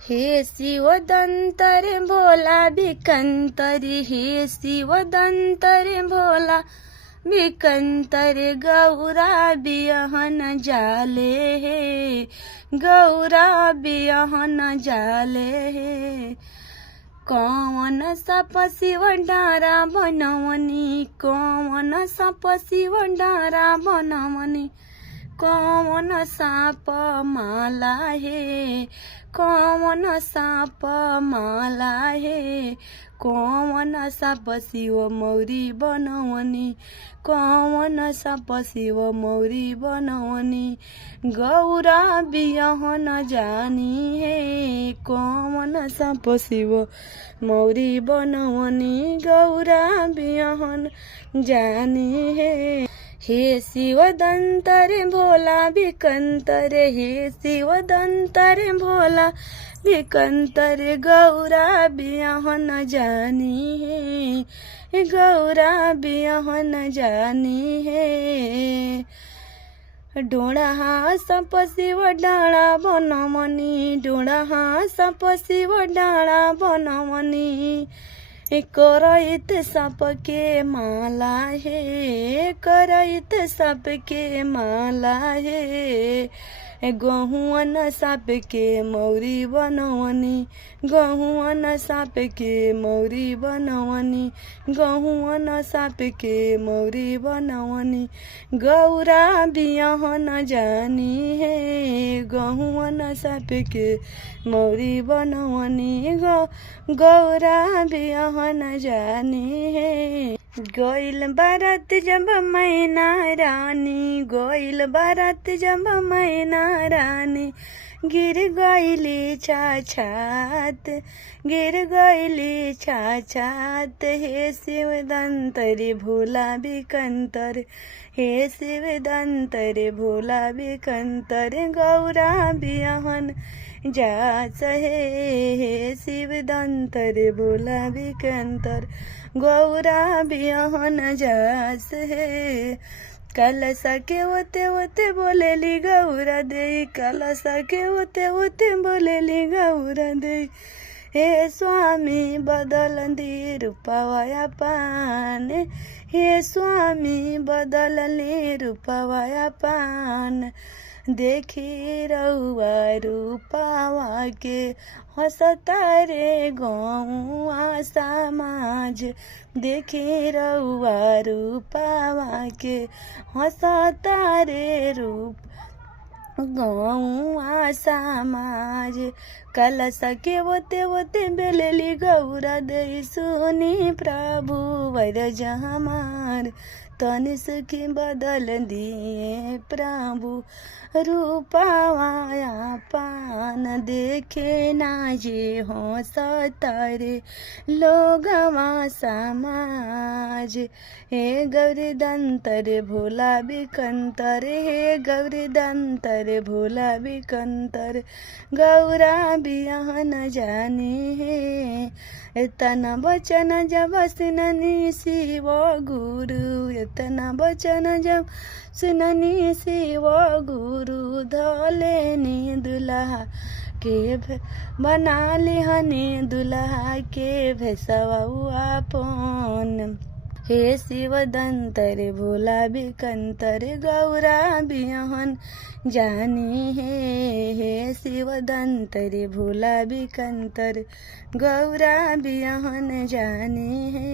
हे शिवदंतर भोला भिकंतर, हे शिवदंतर भोला भिकंतर, गौरा बियहन जाले हे, गौरा बियहन जाले हे। कौन सप शिव डारा बनवनी, कौन सप शिव डारा बनवनी, कौन साप माला हे, कौन साप माला हे, कौन साप शिव मौरी बनवनी, कौन साप शिव मौरी बनवनी, गौरा बियहन जानी हे, कौन साप शिव मौरी बनवनी, गौरा बियहन जानी हे। हे शिवदंतर भोला भिकंतर, हे शिवदंतर भोला भिकंतर, गौरा बियहन जानी हे, गौरा बियहन जानी हे। डोड़ा सप शिव डाड़ा बनवनी, डोड़ा सप शिव डाड़ा बनवनी, करइत सप के माला हे, करइत सप के माला हे। गहुअन साप के मौरी बनवनी, गहुअन साप के मौरी बनवनी, गहुअन साप के मौरी बनवनी, गौरा बियहन जानी हे, गहुअन साप के मौरी बनवनी, गौरा बियहन जानी हे। गइल बारात जब मैना रानी, गइल बारात जब मैना रानी, गिर गइली छाछात, गिर गइली छाछात। हे शिवदंतर भोला भिकंतर, हे शिवदंतर भोला भिकंतर, गौरा बियहन जास हे, शिवदंतर भोला भिकंतर, गौरा बियहन जास हे। कलसा के ओते ओते बोलेली गौरा दे, कलसा के ओते ओते बोलेली गौरा दे। हे स्वामी बदल दी रूपवाया पान, हे स्वामी बदल ले रूपवाया पान। देखी रउआ रूपवा के हंसता रे गौआ समाज, देखी रउआ रूपवा के हंसता रे रूप गौआ समाज। कलश के ओते ओते बेलेली गौरा दे, सुनी प्रभु वरज हमार, तनि सुखी बदल दिए प्रभु रूपवाया पान। देखे ना जे हंसता रे लोगवा समाज। हे गौरीदंतर भोला भिकंतर, हे गौरीदंतर भोला भिकंतर, गौरा बियहन जानी हे। इतना वचन जब सुननी शिव गुरु, इतना वचन जब सुननी शिव गुरु, धलेनी दुल्हा के बना लिहनी दुल्हा के भेसवा अपन। हे शिवदंतर भोला भिकंतर, गौरा बियहन जानी हे, शिवदंतर भोला भिकंतर, गौरा बियहन जानी हे।